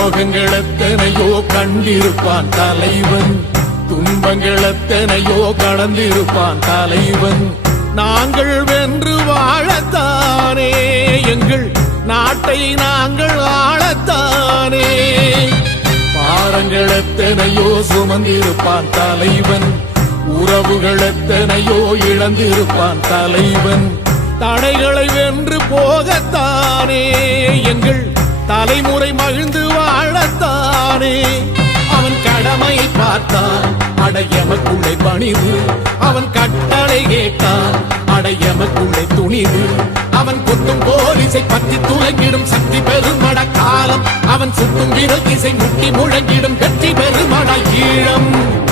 துரோகங்கள் எத்தனையோ கண்டிருப்பான் தலைவன், துன்பங்கள் எத்தனையோ கடந்திருப்பான் தலைவன். நாங்கள் வென்று வாழத்தானே, எங்கள் நாட்டை நாங்கள் ஆளத்தானே. பாரங்கள் எத்தனையோ சுமந்திருப்பான் தலைவன், உறவுகள் எத்தனையோ இழந்திருப்பான் தலைவன். தடைகளை வென்று போகத்தானே, எங்கள் தலைமுறை மகிழ்ந்து வாழத்தானே. அவன் கடமையை பார்த்தான், அடையமக்குள்ளே பணிவு. அவன் கட்டளை கேட்டான், அடையமக்குள்ளே துணிவு. அவன் கொத்தும் போலீசை பற்றி துலங்கிடும் சக்தி பெருமட காலம். அவன் சுட்டும் விரல் திசை முட்டி முழங்கிடும் வெற்றி பெருமட ஈழம்.